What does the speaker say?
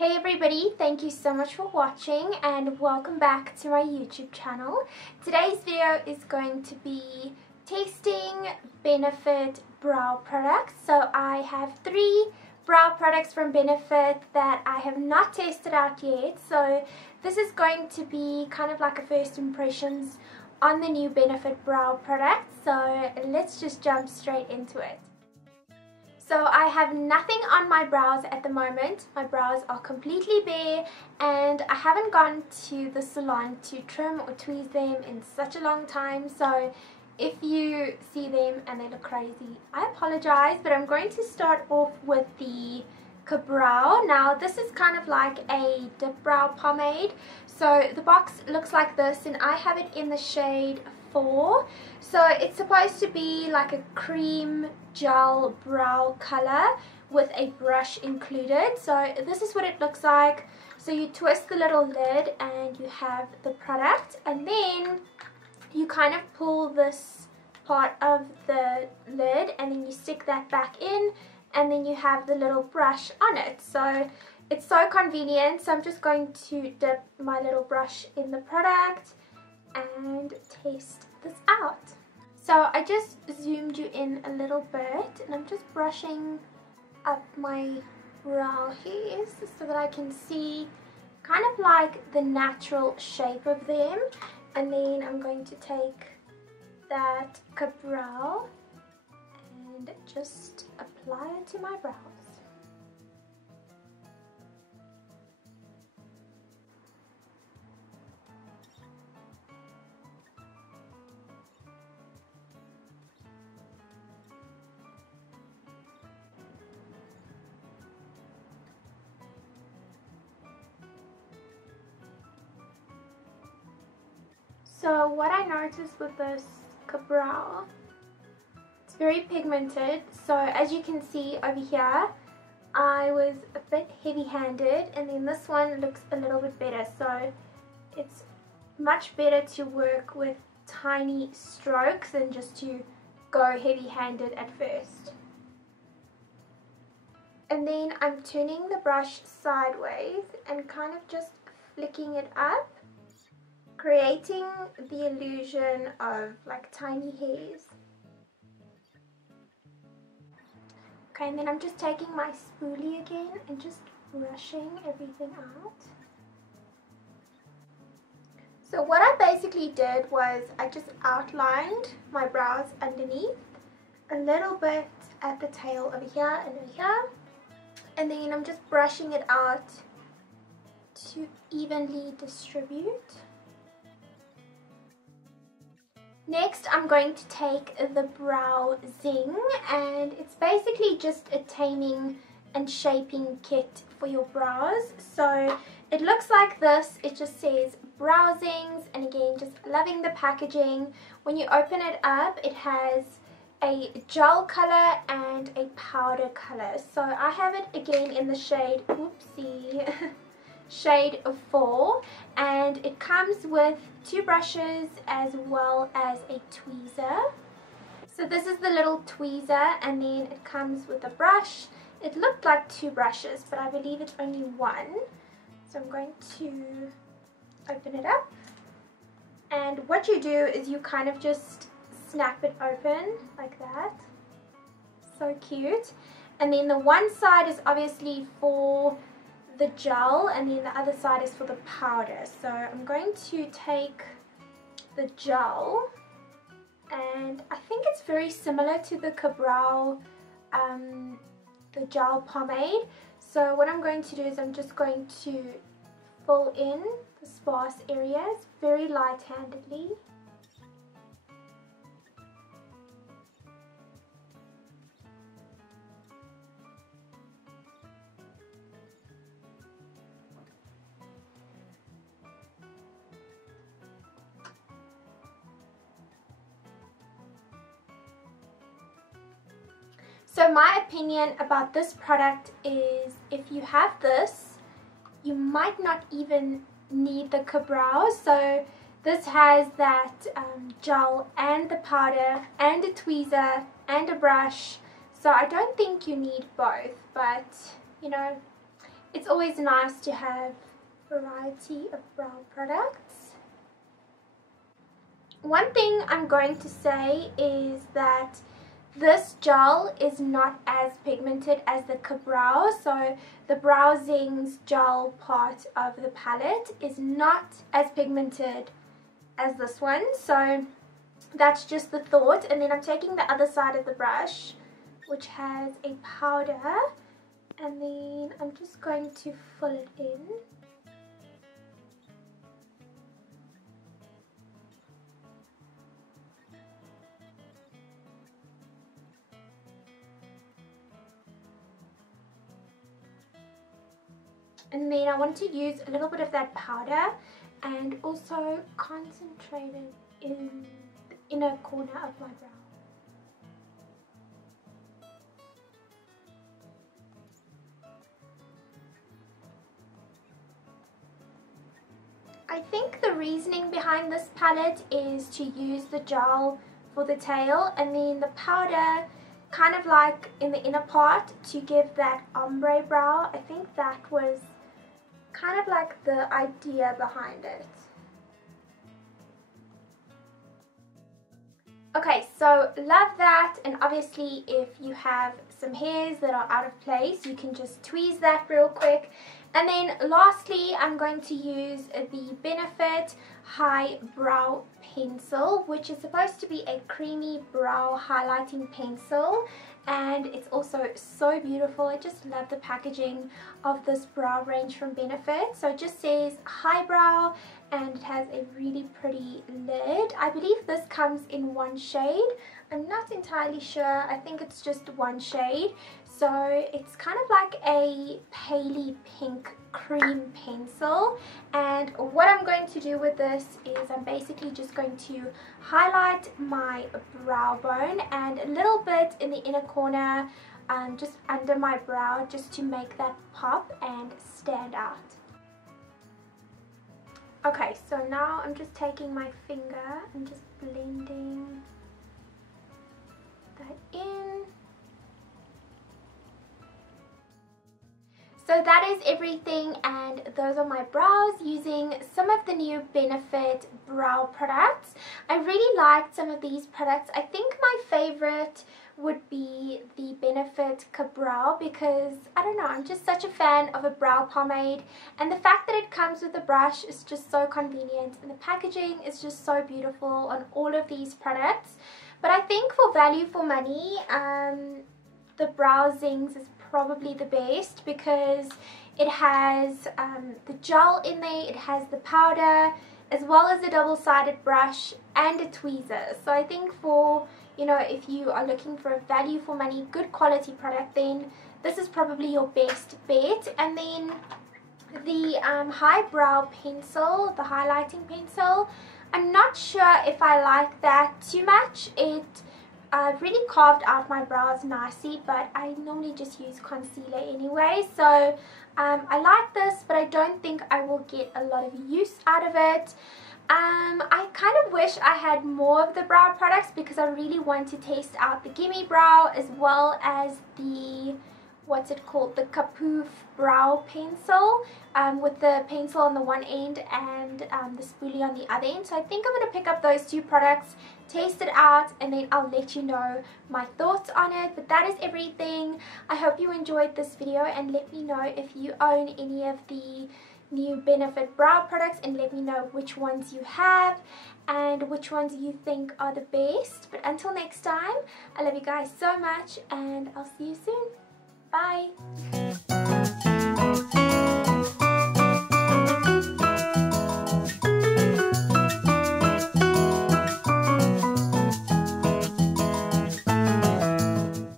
Hey everybody, thank you so much for watching and welcome back to my YouTube channel. Today's video is going to be tasting Benefit brow products. So I have 3 brow products from Benefit that I have not tested out yet. So this is going to be kind of like a first impressions on the new Benefit brow product. So let's just jump straight into it. So I have nothing on my brows at the moment. My brows are completely bare and I haven't gone to the salon to trim or tweeze them in such a long time. So if you see them and they look crazy, I apologize, but I'm going to start off with the Cabral. Now this is kind of like a dip brow pomade. So the box looks like this and I have it in the shade 4. So it's supposed to be like a cream gel brow color with a brush included. So this is what it looks like. So you twist the little lid and you have the product, and then you kind of pull this part of the lid and then you stick that back in, and then you have the little brush on it. So it's so convenient. So I'm just going to dip my little brush in the product and test this out. So I just zoomed you in a little bit and I'm just brushing up my brow hairs so that I can see kind of like the natural shape of them, and then I'm going to take that Cabral and just apply it to my brows. So what I noticed with this Cabral, it's very pigmented. So as you can see over here, I was a bit heavy-handed, and then this one looks a little bit better. So it's much better to work with tiny strokes than just to go heavy-handed at first. And then I'm turning the brush sideways and kind of just flicking it up, creating the illusion of like tiny hairs. Okay, and then I'm just taking my spoolie again and just brushing everything out. So what I basically did was I just outlined my brows underneath, a little bit at the tail over here and over here, and then I'm just brushing it out to evenly distribute. Next, I'm going to take the Brow Zing, and it's basically just a taming and shaping kit for your brows. So it looks like this. It just says Brow Zings, and again, just loving the packaging. When you open it up, it has a gel color and a powder color. So I have it again in the shade, oopsie, shade 4, and it comes with 2 brushes as well as a tweezer. So this is the little tweezer, and then it comes with a brush. It looked like 2 brushes, but I believe it's only 1. So I'm going to open it up, and what you do is you kind of just snap it open like that. So cute. And then the one side is obviously for the gel, and then the other side is for the powder. So I'm going to take the gel, and I think it's very similar to the Cabral, the gel pomade. So what I'm going to do is I'm just going to fill in the sparse areas very light-handedly. So my opinion about this product is, if you have this, you might not even need the Cabral. So this has that gel and the powder and a tweezer and a brush. So I don't think you need both, but you know, it's always nice to have variety of brow products. One thing I'm going to say is that this gel is not as pigmented as the Cabral, so the Brow Zing's gel part of the palette is not as pigmented as this one, so that's just the thought. And then I'm taking the other side of the brush, which has a powder, and then I'm just going to fill it in. And then I want to use a little bit of that powder and also concentrate it in the inner corner of my brow. I think the reasoning behind this palette is to use the gel for the tail and then the powder kind of like in the inner part to give that ombre brow. I think that was kind of like the idea behind it. Okay, so love that, and obviously if you have some hairs that are out of place, you can just tweeze that real quick. And then lastly, I'm going to use the Benefit High Brow Pencil, which is supposed to be a creamy brow highlighting pencil, and it's also so beautiful. I just love the packaging of this brow range from Benefit. So it just says highbrow and it has a really pretty lid. I believe this comes in one shade. I'm not entirely sure. I think it's just one shade. So it's kind of like a paley pink cream pencil, and what I'm going to do with this is I'm basically just going to highlight my brow bone and a little bit in the inner corner, just under my brow, just to make that pop and stand out. Okay, so now I'm just taking my finger and just blending that in. So that is everything, and those are my brows using some of the new Benefit brow products. I really liked some of these products. I think my favorite would be the Benefit Cabral because, I don't know, I'm just such a fan of a brow pomade, and the fact that it comes with a brush is just so convenient, and the packaging is just so beautiful on all of these products. But I think for value for money, the Brow Zings is probably the best because it has the gel in there, it has the powder, as well as a double-sided brush and a tweezer. So I think for, you know, if you are looking for a value for money, good quality product, then this is probably your best bet. And then the highbrow pencil, the highlighting pencil, I'm not sure if I like that too much. It really carved out my brows nicely, but I normally just use concealer anyway, so I like this, but I don't think I will get a lot of use out of it. I kind of wish I had more of the brow products because I really want to test out the Gimme Brow as well as the, what's it called, the Kapoof brow pencil, with the pencil on the one end and the spoolie on the other end. So I think I'm going to pick up those two products, taste it out, and then I'll let you know my thoughts on it. But that is everything. I hope you enjoyed this video, and let me know if you own any of the new Benefit brow products, and let me know which ones you have and which ones you think are the best. But until next time, I love you guys so much, and I'll see you soon.